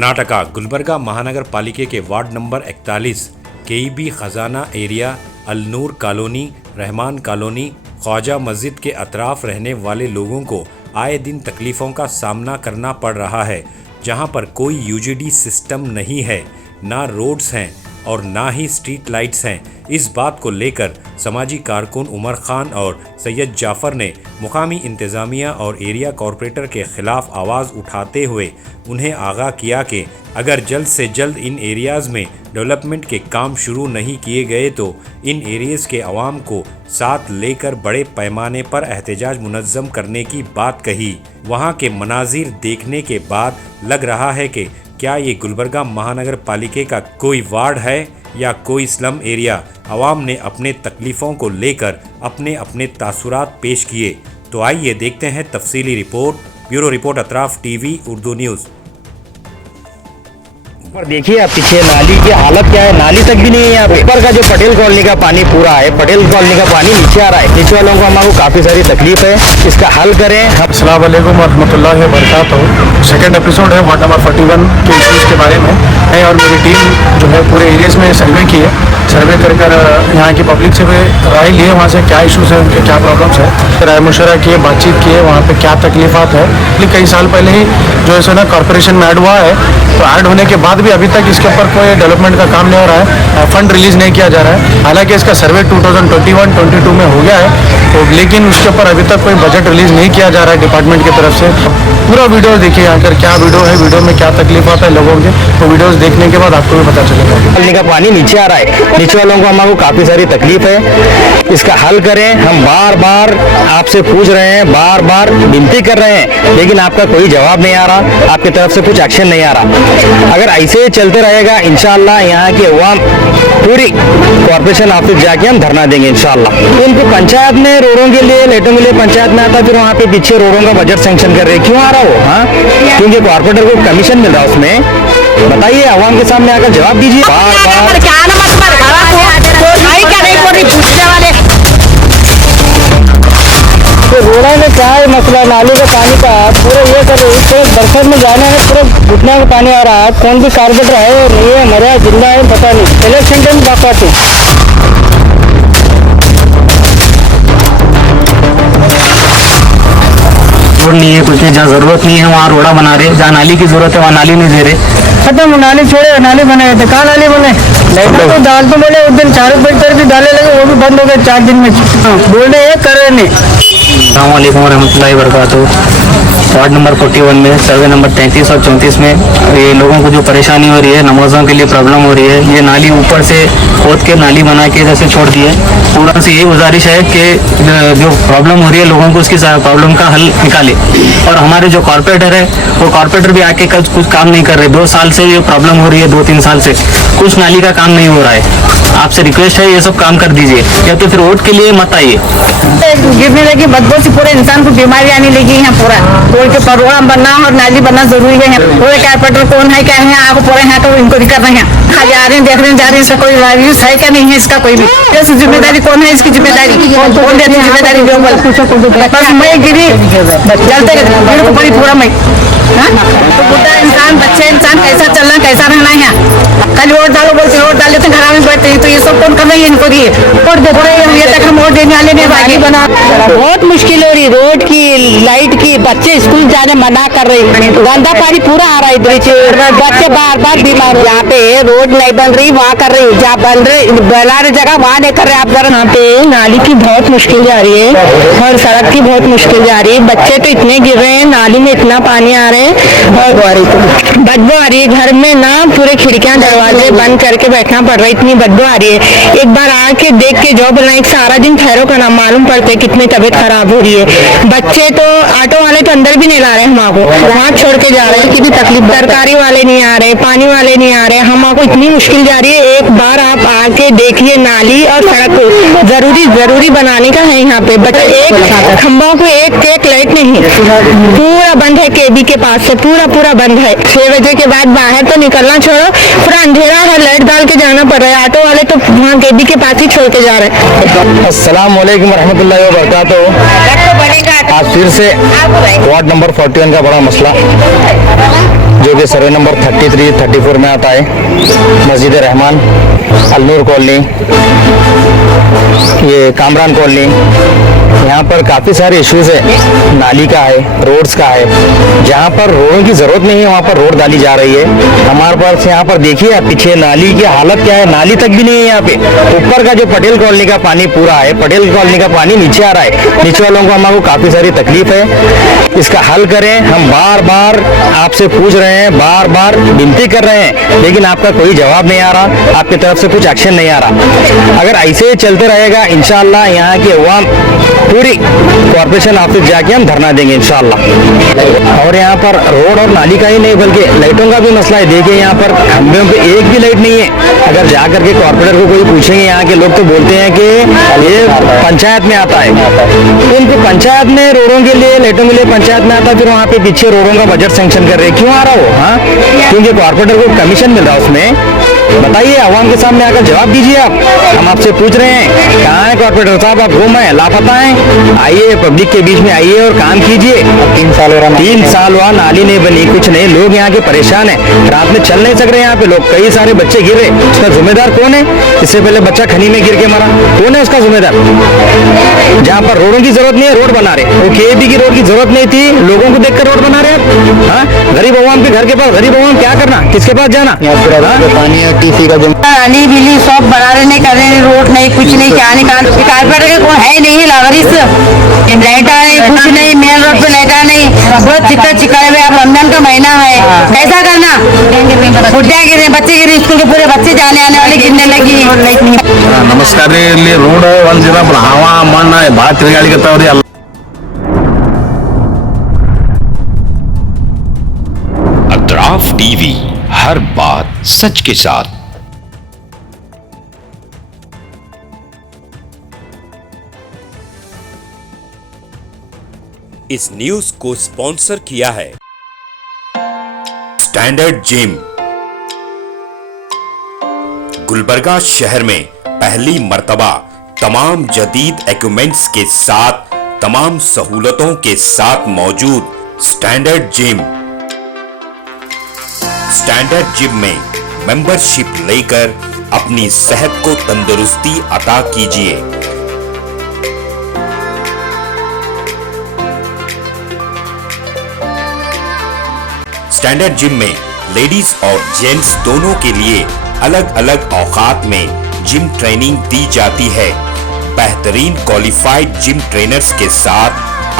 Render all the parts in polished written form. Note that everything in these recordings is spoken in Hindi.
कर्नाटका गुलबर्गा महानगर पालिके के वार्ड नंबर 41 केईबी खजाना area, Alnoor colony, Rahman colony, Khwaja Masjid के अतराफ रहने वाले लोगों को आए दिन तकलीफ़ों का सामना करना पड़ रहा है, जहां पर कोई यूजीडी सिस्टम नहीं है, ना रोड्स हैं और ना ही स्ट्रीट लाइट्स हैं। इस बात को लेकर समाजी कारकुन उमर खान और सैयद जाफ़र ने मुकामी इंतज़ामिया और एरिया कॉरपोरेटर के ख़िलाफ़ आवाज़ उठाते हुए उन्हें आगाह किया कि अगर जल्द से जल्द इन एरियाज़ में डेवलपमेंट के काम शुरू नहीं किए गए तो इन एरियाज़ के अवाम को साथ लेकर बड़े पैमाने पर एहतजाज मुनज़्ज़म करने की बात कही। वहाँ के मनाजिर देखने के बाद लग रहा है कि क्या ये गुलबर्गा महानगर पालिके का कोई वार्ड है या कोई स्लम एरिया। अवाम ने अपने तकलीफ़ों को लेकर अपने अपने तासुरात पेश किए। तो आइए देखते हैं तफसीली report. Bureau report Atraf TV Urdu news. पर देखिए आप पीछे नाली की हालत क्या है, नाली तक भी नहीं है यहाँ पे। ऊपर का जो पटेल कॉलोनी का पानी पूरा है, पटेल कॉलोनी का पानी नीचे आ रहा है। नीचे वालों को हमारे काफ़ी सारी तकलीफ है, इसका हल करें। अस्सलाम वालेकुम वरहमतुल्लाहि वबरकातुहू। सेकंड एपिसोड है वार्ड नंबर 41 के इश्यूज़ के बारे में है और मेरी टीम जो है पूरे एरियाज़ में सर्वे की है। सर्वे कर यहाँ की पब्लिक से भी राय लिए, वहाँ से क्या इशूज़ है, उनके क्या प्रॉब्लम्स है, राय मशवरा किए, बातचीत किए, वहाँ पे क्या तकलीफ़ात है। लेकिन कई साल पहले ही जो है सो ना कॉरपोरेशन में ऐड हुआ है, तो ऐड होने के बाद भी अभी तक इसके ऊपर कोई डेवलपमेंट का काम नहीं हो रहा है, फंड रिलीज़ नहीं किया जा रहा है। हालांकि इसका सर्वे 2021-22 में हो गया है, तो लेकिन उसके ऊपर अभी तक कोई बजट रिलीज़ नहीं किया जा रहा है डिपार्टमेंट की तरफ से। पूरा वीडियो देखिए आकर क्या वीडियो है, वीडियो में क्या तकलीफ़ात है लोगों के, तो वीडियोज़ देखने के बाद आपको भी पता चलेगा। पानी का पानी नीचे आ रहा है, नीचे वालों को हमारे काफ़ी सारी तकलीफ है, इसका हल करें। हम बार बार आपसे पूछ रहे हैं, बार बार विनती कर रहे हैं, लेकिन आपका कोई जवाब नहीं आ रहा, आपकी तरफ से कुछ एक्शन नहीं आ रहा। अगर ऐसे चलते रहेगा इंशाअल्लाह यहाँ की अवाम पूरी कॉर्पोरेशन ऑफिस जाके हम धरना देंगे इंशाअल्लाह। उनको पंचायत में रोडों के लिए, लाइटों के लिए पंचायत में आता, फिर वहाँ पे पीछे रोडों का बजट सैंक्शन कर रहे हैं। क्यों आ रहा हो? हाँ, क्योंकि कॉर्पोरेटर को कमीशन मिल रहा है उसमें। बताइए, आवाम के सामने आकर जवाब दीजिए। बार बार रोड़ा में क्या है मसला, नाली का पानी का पूरा ये कर रहे हैं। बरसात में जाना है, पूरा घुटने में पानी आ रहा है। कौन भी कारपोरेटर है और नहीं है, हमारे जिला है पता नहीं। इलेक्शन टाइम बाकात रोड नहीं है, कुछ नहीं, जहाँ जरूरत नहीं है वहाँ रोड़ा बना रहे, जहाँ नाली की जरूरत है वहाँ नाली नहीं दे रहे। खत्म, नाली छोड़े, नाली बनाए थे, कहाँ नाली बने? लाइट तो डाल तो बोले उस दिन 4 रुपये भी डाले लगे, वो भी बंद हो गए 4 दिन में। बोल रहे हैं कर रहे नहीं। अस्सलाम वालेकुम रहमतुल्लाहि वबरकातुहू। वार्ड नंबर 41 में सर्वे नंबर 33 और 34 में ये लोगों को जो परेशानी हो रही है, नमाजों के लिए प्रॉब्लम हो रही है, ये नाली ऊपर से खोद के नाली बना के जैसे छोड़ दी है। पूरा से यही गुजारिश है कि जो प्रॉब्लम हो रही है लोगों को उसकी प्रॉब्लम का हल निकाले। और हमारे जो कॉर्पोरेटर है वो कॉर्पोरेटर भी आके कल कुछ काम नहीं कर रहे। 2 साल से ये प्रॉब्लम हो रही है, 2-3 साल से कुछ नाली का काम नहीं हो रहा है। आपसे रिक्वेस्ट है ये सब काम कर दीजिए, या तो फिर वोट के लिए मत आइए। गिरने लगी बदबू से पूरे इंसान को बीमारी आने लगी है। पूरा रोड के प्रोग्राम बनना और नाली बनना जरूरी है। पूरे कॉर्पोरेटर कौन है क्या है, आपको पूरे हैं तो इनको कर रहे हैं, जा रहे हैं, देख रहे हैं, जा रहे हैं, इसका कोई यूज है क्या नहीं है इसका कोई भी। जिम्मेदारी कौन है इसकी जिम्मेदारी, कौन देती है जिम्मेदारी? बस मैं गिरी चलते को बड़ी पूरा मैं तो बुढ़ा इंसान, बच्चे इंसान कैसा चलना कैसा रहना है। कल वोट डालो बोलते वोट डाल लेते घर में बैठते हैं, तो ये सब कौन कर रही है इनको दिए वोट दे तक हम वोट देने वाले में आगे बना। बहुत मुश्किल हो रही, रोड की, लाइट की, बच्चे स्कूल जाने मना कर रही, गंदा पानी पूरा आ रहा है, बच्चे बार बार बीमार। यहाँ पे रोड नहीं बन रही, वहाँ कर रही, जहाँ बन रही बना रही जगह वहाँ नहीं कर रहे। आप यहाँ पे नाली की बहुत मुश्किल जा रही है और सड़क की बहुत मुश्किल जा रही है। बच्चे तो इतने गिर रहे हैं, नाली में इतना पानी आ रहे हैं, बदबू आ रही है। घर में ना पूरे खिड़कियां दरवाजे बंद करके बैठना पड़ रहा है, इतनी बदबू आ रही है। एक बार आके देख के जाओ, बोला एक सारा दिन ठहरो का नाम मालूम पड़ते कितनी तबीयत खराब हो रही है। बच्चे तो ऑटो वाले तो अंदर भी नहीं ला रहे, हम को वहाँ छोड़ के जा रहे हैं, कितनी तकलीफ। सरकारी वाले नहीं आ रहे, पानी वाले नहीं आ रहे, हम को इतनी मुश्किल जा रही है। एक बार आप आके देखिए, नाली और सड़क जरूरी बनाने का है यहाँ पे। बट एक खंभों को एक लाइट नहीं, पूरा बंद है। केबी के पास से पूरा बंद है। 6 बजे के बाद बाहर तो निकलना छोड़ो, पूरा अंधेरा है, लाइट डाल के जाना पड़ रहा है। ऑटो वाले तो वहाँ केबी के पास ही छोड़ के जा रहे हैं। अस्सलाम वालेकुम रहमतुल्लाहि वबरकातुहू। आज फिर से वार्ड नंबर 41 का बड़ा मसला। जो कि सर्वे नंबर 33, 34 में आता है। मस्जिद रहमान, अलनूर कॉलोनी, ये कामरान कॉलोनी, यहाँ पर काफ़ी सारे इश्यूज है। नाली का है, रोड्स का है। जहाँ पर रोडों की ज़रूरत नहीं है वहाँ पर रोड डाली जा रही है। हमारे पास यहाँ पर देखिए आप पीछे नाली की हालत क्या है, नाली तक भी नहीं है यहाँ पे। ऊपर का जो पटेल कॉलोनी का पानी पूरा है, पटेल कॉलोनी का पानी नीचे आ रहा है। नीचे वालों को हमारे काफ़ी सारी तकलीफ है, इसका हल करें। हम बार बार आपसे पूछ रहे हैं, बार बार विनती कर रहे हैं, लेकिन आपका कोई जवाब नहीं आ रहा, आपकी तरफ से कुछ एक्शन नहीं आ रहा। अगर ऐसे ही चलते रहेगा इंशाअल्लाह यहाँ की अवाम पूरी कॉर्पोरेशन ऑफिस जाके हम धरना देंगे इंशाअल्लाह। और यहाँ पर रोड और नाली का ही नहीं बल्कि लाइटों का भी मसला है। देखिए यहाँ पर खंभे पे एक भी लाइट नहीं है। अगर जा करके कॉर्पोरेटर को कोई पूछेंगे, यहाँ के लोग तो बोलते हैं कि ये पंचायत में आता है। तो उनको पंचायत में रोडों के लिए, लाइटों के लिए पंचायत में आता है, फिर वहाँ पे पीछे रोडों का बजट सैंक्शन कर रहे हैं। क्यों आ रहा हो? हाँ, क्योंकि कॉर्पोरेटर को कमीशन मिल रहा है उसमें। बताइए, आवाम के सामने आकर जवाब दीजिए आप। हम आपसे पूछ रहे हैं, कहाँ है कॉर्पोरेटर साहब? आप गुम हैं, लापता हैं। आइए, पब्लिक के बीच में आइए और काम कीजिए। 3 साल हुआ नाली नहीं बनी, कुछ नहीं। लोग यहाँ के परेशान हैं, रात में चल नहीं सक रहे यहाँ पे लोग। कई सारे बच्चे गिरे, उसका जिम्मेदार कौन है? इससे पहले बच्चा खनी में गिर के मरा, कौन है उसका जिम्मेदार? जहाँ पर रोडों की जरूरत नहीं है रोड बना रहे। वो केबी की रोड की जरूरत नहीं थी, लोगों को देखकर रोड बना रहे हैं। हाँ, गरीब अवाम के घर के पास, गरीब अवाम क्या करना, किसके पास जाना? पानी और टीसी का नाली बिजली सब बना रहे, नहीं कर रहे, रोड नहीं, कुछ नहीं, क्या नहीं काम। कारपेटर के कोई है नहीं, लावरिस लाइटा नहीं, कुछ नहीं, मेन रोड पे लाइटा नहीं, बहुत चिक्कर चिक्कर है। अब रमजान का महीना है, कैसा करना? गुड्डिया गिरे, बच्चे गिरे, स्कूल के पूरे बच्चे जाने आने वाले गिरने लगी। ನಮಸ್ಕಾರ ರೀ. ಇಲ್ಲಿ ರೋಡ್ ಒಂದ್ ದಿನ ಹಾವ ಮಣ್ಣ ಭಾಳ ತಿರುಗಾಡಿಕತ್ತಾವ್ರಿ. अतराफ टीवी, हर बात सच के साथ। इस न्यूज को स्पॉन्सर किया है स्टैंडर्ड जिम। गुलबर्गा शहर में पहली मर्तबा तमाम जदीद इक्विपमेंट्स के साथ, तमाम सहूलतों के साथ मौजूद स्टैंडर्ड जिम। स्टैंडर्ड जिम में मेंबरशिप लेकर अपनी सेहत को तंदुरुस्ती अता कीजिए। स्टैंडर्ड जिम में लेडीज और जेंट्स दोनों के लिए अलग अलग औकात में जिम ट्रेनिंग दी जाती है। बेहतरीन क्वालिफाइड जिम ट्रेनर्स के साथ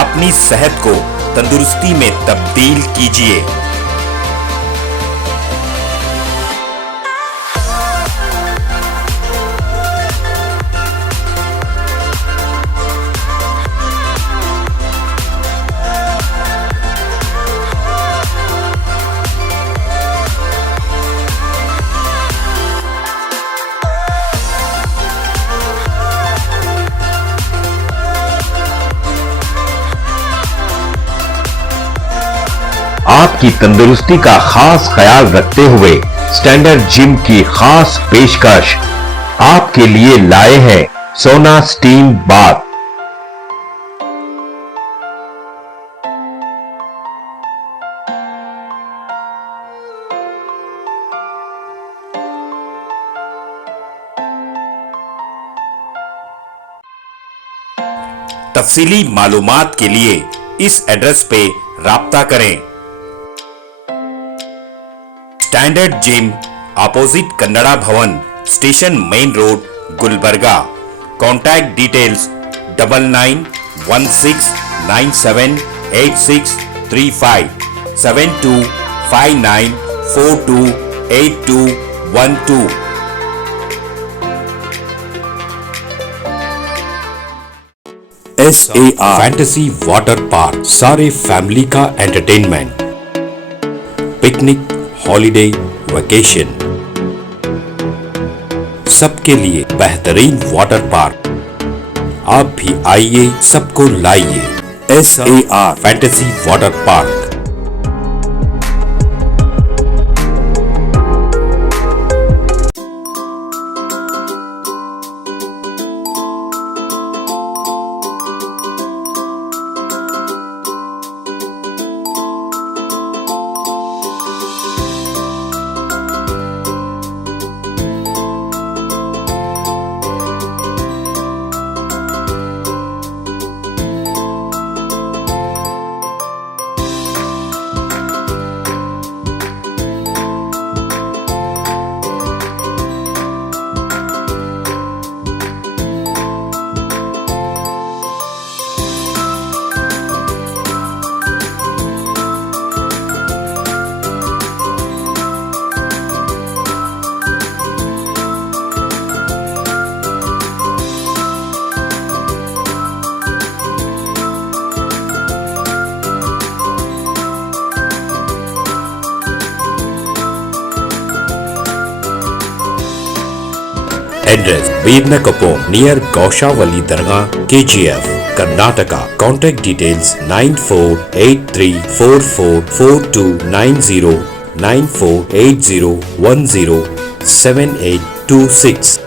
अपनी सेहत को तंदुरुस्ती में तब्दील कीजिए। आपकी तंदुरुस्ती का खास ख्याल रखते हुए स्टैंडर्ड जिम की खास पेशकश आपके लिए लाए हैं सोना स्टीम बाथ। तफसीली मालूमात के लिए इस एड्रेस पे राब्ता करें। स्टैंडर्ड जिम, अपोजिट कन्नड़ा भवन, station main road, Gulbarga. Contact details 9916978635 7259428212। SAR fantasy water park, सारे फैमिली का एंटरटेनमेंट, पिकनिक, हॉलिडे, वेकेशन, सबके लिए बेहतरीन वाटर पार्क। आप भी आइए, सबको लाइए। SAR fantasy water park. Address Veernakapom near Gaushavali Dargah, KGF, Karnataka. Contact details 9483444290 9480107826.